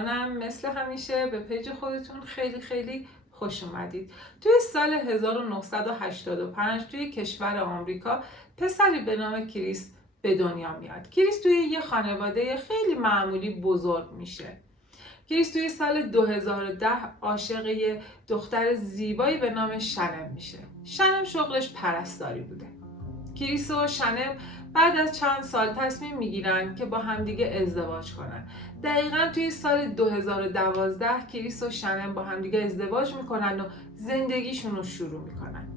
امیدوارم مثل همیشه به پیج خودتون خیلی خیلی خوش اومدید. توی سال 1985 توی کشور آمریکا پسری به نام کریس به دنیا میاد. کریس توی یه خانواده خیلی معمولی بزرگ میشه. کریس توی سال 2010 عاشق یه دختر زیبایی به نام شنم میشه. شنم شغلش پرستاری بوده. کریس و شنم بعد از چند سال تصمیم میگیرن که با همدیگه ازدواج کنن. دقیقا توی سال 2012 کریس و شنم با همدیگه ازدواج میکنن و زندگیشون رو شروع میکنن.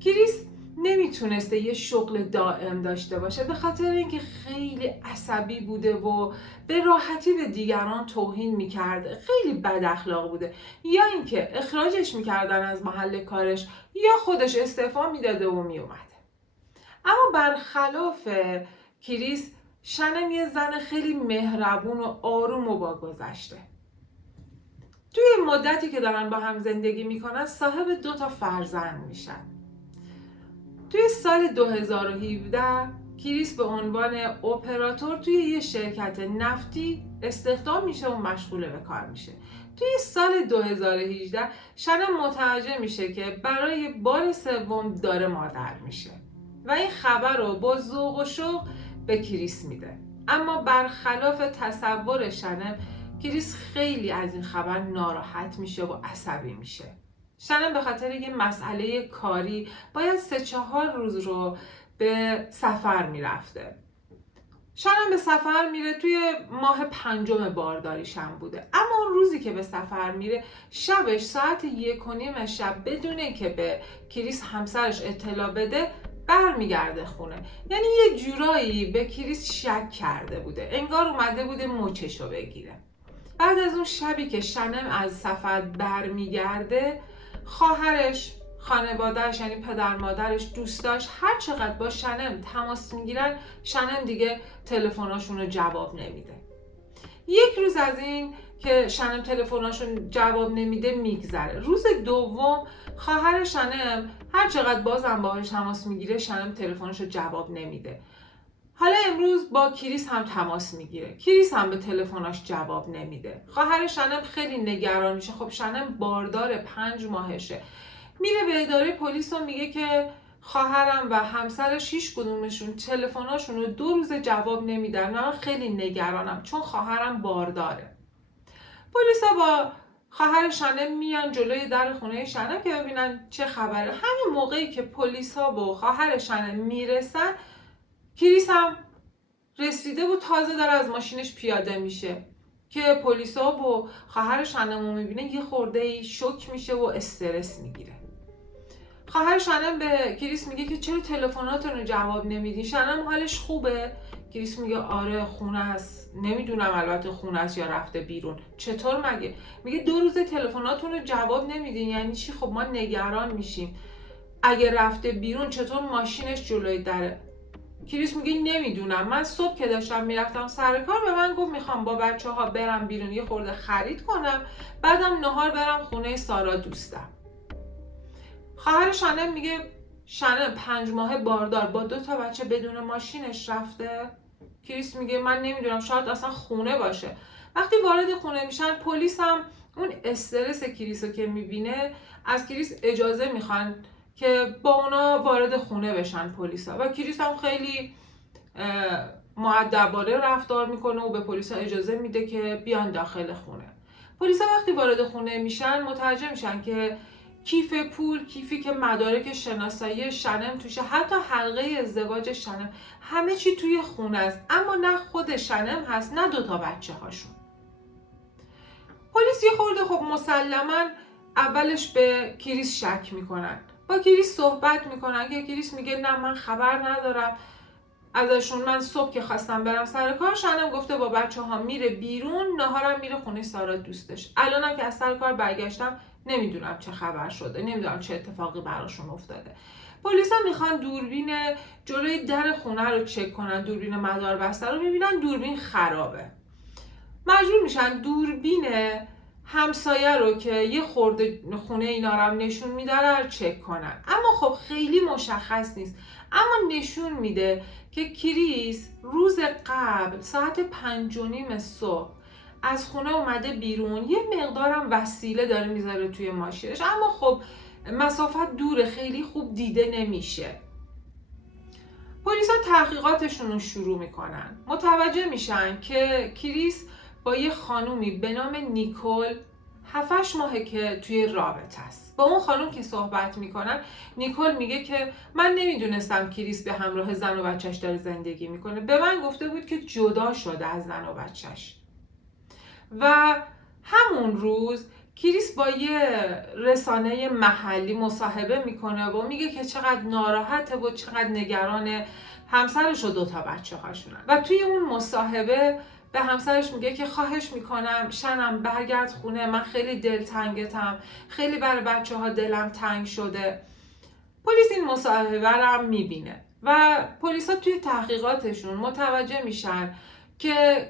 کریس نمیتونسته یه شغل دائم داشته باشه به خاطر اینکه خیلی عصبی بوده و به راحتی به دیگران توهین میکرده، خیلی بد اخلاق بوده، یا اینکه اخراجش میکردن از محل کارش یا خودش استعفا میداده و میومده. اما برخلاف کریس، شنم یه زن خیلی مهربون و آروم و با گذشته. توی مدتی که دارن با هم زندگی میکنن صاحب 2 فرزند میشن. توی سال 2017 کریس به عنوان اپراتور توی یه شرکت نفتی استخدام میشه و مشغول به کار میشه. توی سال 2018 شنم متوجه میشه که برای بار سوم داره مادر میشه و این خبر رو با ذوق و شوق به کریس میده. اما برخلاف تصور شنم، کریس خیلی از این خبر ناراحت میشه و عصبی میشه. شنم به خاطر یه مسئله کاری باید 3-4 روز رو به سفر میرفته. شنم به سفر میره، توی ماه 5 بارداریشم بوده. اما اون روزی که به سفر میره شبش ساعت 1:30 شب بدون که به کریس همسرش اطلاع بده برمیگرده خونه. یعنی یه جورایی به کریس شک کرده بوده، انگار اومده بوده مچشو بگیره. بعد از اون شبی که شنم از سفر برمیگرده، خواهرش، خانوادهش یعنی پدر مادرش، دوستاش هر چقدر با شنم تماس میگیرن، شنم دیگه تلفناشون رو جواب نمیده. یک روز از این که شنم تلفناشون جواب نمیده میگذره. روز دوم خواهر شنم هر چقدر بازم باهاش تماس میگیره، شنم تلفنش رو جواب نمیده. حالا امروز با کریس هم تماس میگیره، کریس هم به تلفناش جواب نمیده. خواهر شنم خیلی نگران میشه. خب شنم باردار 5 ماهشه. میره به اداره پلیس و میگه که خواهرم و همسرش هیچ کدومشون تلفناشون رو 2 روز جواب نمیدن و من خیلی نگرانم چون خواهرم بارداره. پلیسا با خواهر شنم میان جلوی در خونه شنم که ببینن چه خبره. همین موقعی که پلیسا با خواهر شنم میرسن، کریس هم رسیده و تازه داره از ماشینش پیاده میشه که پلیسا و خواهر شنم رو میبینه، یه خورده شوک میشه و استرس میگیره. خواهر شنم به کریس میگه که چرا تلفناتون رو جواب نمیدین؟ شنم حالش خوبه؟ کریس میگه آره خونه است. نمیدونم البته خونه است یا رفته بیرون. چطور مگه؟ میگه 2 روز تلفناتون رو جواب نمیدین یعنی چی؟ خب ما نگران میشیم. اگه رفته بیرون چطور ماشینش جلوی دره؟ کریس میگه نمیدونم، من صبح که داشتم میرفتم سر کار به من گفت میخوام با بچه‌ها برم بیرون یه خورده خرید کنم، بعدم نهار برم خونه سارا دوستم. خواهر شنم میگه شنم 5 ماه باردار با 2 بچه بدون ماشینش رفته؟ کریس میگه من نمیدونم، شاید اصلا خونه باشه. وقتی وارد خونه میشن، پلیس هم اون استرس کریسو که میبینه از کریس اجازه میخوان که با اونا وارد خونه بشن پلیسا، و کریس هم خیلی مؤدبانه رفتار میکنه و به پلیسا اجازه میده که بیان داخل خونه. پلیسا وقتی وارد خونه میشن متوجه میشن که کیف پول، کیفی که مدارک شناسایی شنم توشه، حتی حلقه ازدواج شنم، همه چی توی خونه است، اما نه خود شنم هست نه 2 بچه هاشون. پلیس یه خورده خب مسلماً اولش به کریس شک میکنن، با کریس صحبت میکنن که کریس میگه نه من خبر ندارم ازشون، من صبح که خواستم برم سر کار شنم گفته با بچه ها میره بیرون، نهارم میره خونه سارا دوستش، الانم که از سر کار برگشتم نمیدونم چه خبر شده، نمیدونم چه اتفاقی براشون افتاده. پلیس هم میخوان دوربین جلوی در خونه رو چک کنن، دوربین مدار بسته رو، میبینن دوربین خرابه. مجبور میشن دوربین همسایه رو که یه خورده خونه اینا رو هم نشون میده رو چک کنن، اما خب خیلی مشخص نیست، اما نشون میده که کریس روز قبل ساعت 5:30 صبح از خونه اومده بیرون، یه مقدارم وسیله داره میذاره توی ماشینش، اما خب مسافت دوره، خیلی خوب دیده نمیشه. پلیسا تحقیقاتشون رو شروع میکنن. متوجه میشن که کریس با یه خانومی به نام نیکول 7 ماهه که توی رابطه است. با اون خانوم که صحبت میکنن، نیکول میگه که من نمیدونستم کریس به همراه زن و بچهش داره زندگی میکنه. به من گفته بود که جدا شده از زن و بچهش. و همون روز کریس با یه رسانه محلی مصاحبه میکنه و میگه که چقدر ناراحته و چقدر نگران همسرش و 2 بچه هاشونن. و توی اون مصاحبه به همسرش میگه که خواهش میکنم شنم برگرد خونه، من خیلی دلتنگتم، خیلی برای بچه ها دلم تنگ شده. پلیس این مصاحبه رو هم میبینه و پلیسا توی تحقیقاتشون متوجه میشن که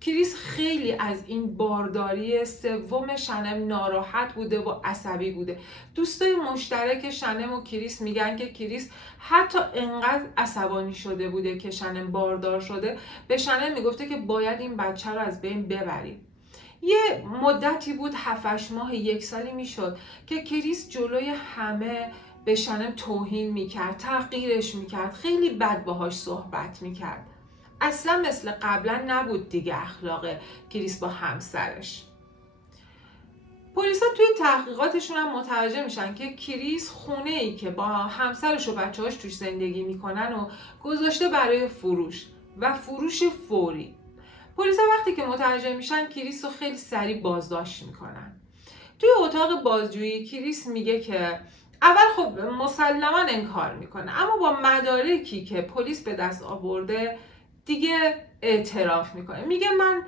کریس خیلی از این بارداری سوم شنم ناراحت بوده و عصبی بوده. دوستای مشترک شنم و کریس میگن که کریس حتی انقدر عصبانی شده بوده که شنم باردار شده، به شنم میگفته که باید این بچه رو از بین ببریم. یه مدتی بود 7 ماه 1 سالی میشد که کریس جلوی همه به شنم توهین میکرد، تحقیرش میکرد، خیلی بد باهاش صحبت میکرد. اصلا مثل قبلا نبود دیگه اخلاق کریس با همسرش. پلیسا توی تحقیقاتشون هم متوجه میشن که کریس خونه ای که با همسرش و بچه‌هاش توش زندگی میکنن و گذاشته برای فروش و فروش فوری. پلیسا وقتی که متوجه میشن کریس رو خیلی سریع بازداشت میکنن. توی اتاق بازجویی کریس میگه که اول خب مسلما انکار میکنه، اما با مدارکی که پلیس به دست آورده دیگه اعتراف میکنه. میگه من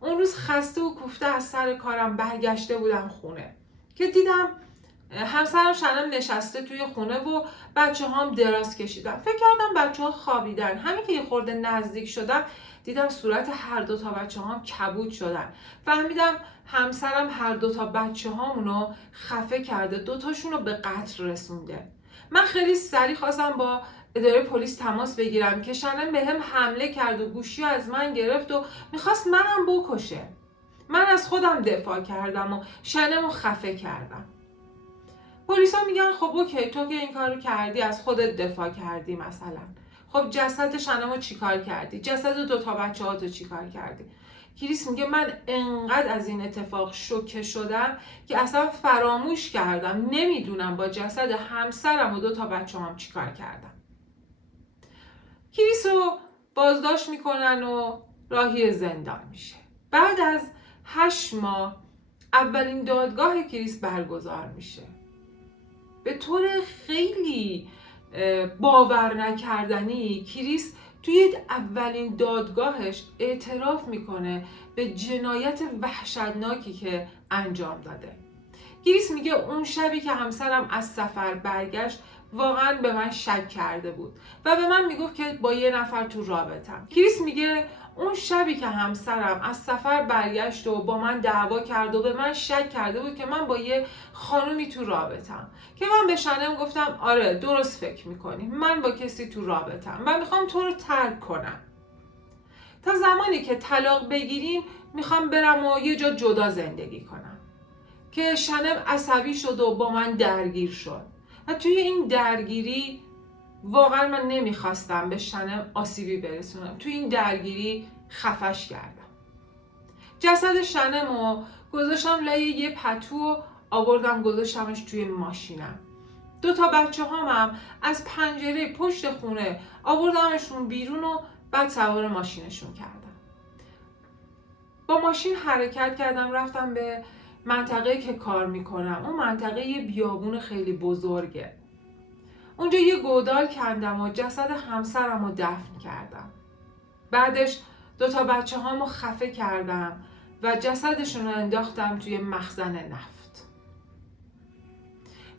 اون روز خسته و کوفته از سر کارم برگشته بودم خونه که دیدم همسرم شنم نشسته توی خونه و بچه هام دراز کشیدن. فکر کردم بچه ها خوابیدن. همین که یه خورده نزدیک شدم دیدم صورت هر 2 بچه هام کبود شدن. فهمیدم همسرم هر 2 بچه هامونو خفه کرده، 2 رو به قتل رسونده. من خیلی سریع خواستم با اداره پلیس تماس بگیرم که شنم بهم حمله کرد و گوشی از من گرفت و میخواست منم بکشه. من از خودم دفاع کردم و شنم رو خفه کردم. پلیسا میگن خب اوکی، تو که این کارو کردی از خودت دفاع کردی، مثلا خب جسد شنم رو چیکار کردی؟ جسد 2 بچه ها تو چیکار کردی؟ کریس میگه من انقدر از این اتفاق شوکه شدم که اصلا فراموش کردم، نمیدونم با جسد همسرم و 2 بچه هم چیکار کردم. کریس رو بازداشت میکنن و راهی زندان میشه. بعد از 8 ماه اولین دادگاه کریس برگزار میشه. به طور خیلی باور نکردنی کریس توی اولین دادگاهش اعتراف میکنه به جنایت وحشتناکی که انجام داده. کریس میگه اون شبی که همسرم از سفر برگشت واقعا به من شک کرده بود و به من میگفت که با یه نفر تو رابطم. کریس میگه اون شبی که همسرم از سفر برگشت و با من دعوا کرد و به من شک کرده بود که من با یه خانومی تو رابطم، که من به شنم گفتم آره درست فکر میکنی، من با کسی تو رابطم و میخوام تو رو ترک کنم. تا زمانی که طلاق بگیریم میخوام برم و یه جا جدا زندگی کنم. که شنم عصبی شد و با من درگیر شد و توی این درگیری واقعا من نمیخواستم به شنم آسیبی برسونم. توی این درگیری خفش کردم. جسد شنم رو گذاشتم لای یه پتو و آوردم گذاشتمش توی ماشینم. 2 بچه هم از پنجره پشت خونه آوردمشون بیرون و بعد سوار ماشینشون کردم. با ماشین حرکت کردم، رفتم به منطقه‌ای که کار میکنم. اون منطقه یه بیابون خیلی بزرگه. اونجا یه گودال کندم و جسد همسرم رو دفن کردم. بعدش 2 بچه هامو خفه کردم و جسدشون رو انداختم توی مخزن نفت.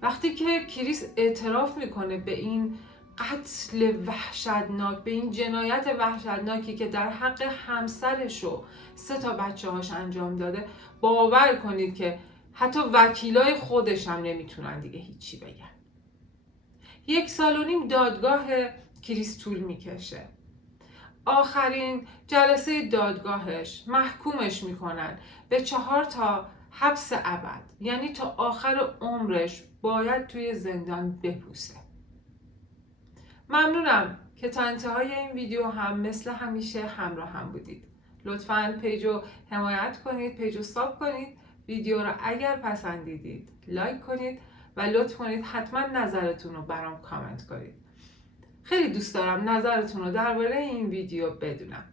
وقتی که کریس اعتراف میکنه به این قتل وحشتناک، به این جنایت وحشتناکی که در حق همسرش و 3 بچه هاش انجام داده، باور کنید که حتی وکیلای خودش هم نمیتونن دیگه هیچی بگن. 1.5 سال دادگاه کریس طول میکشه. آخرین جلسه دادگاهش محکومش میکنن به 4 تا حبس ابد، یعنی تا آخر عمرش باید توی زندان بپوسه. ممنونم که تا انتهای این ویدیو هم مثل همیشه همراه هم بودید. لطفاً پیجو حمایت کنید، پیجو ساب کنید، ویدیو رو اگر پسندیدید لایک کنید و لطف کنید حتما نظرتون رو برام کامنت کنید. خیلی دوست دارم نظرتون رو درباره این ویدیو بدونم.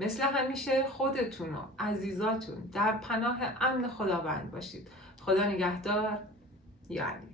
مثل همیشه خودتون و عزیزاتون در پناه امن خداوند باشید. خدا نگهدار. یعنی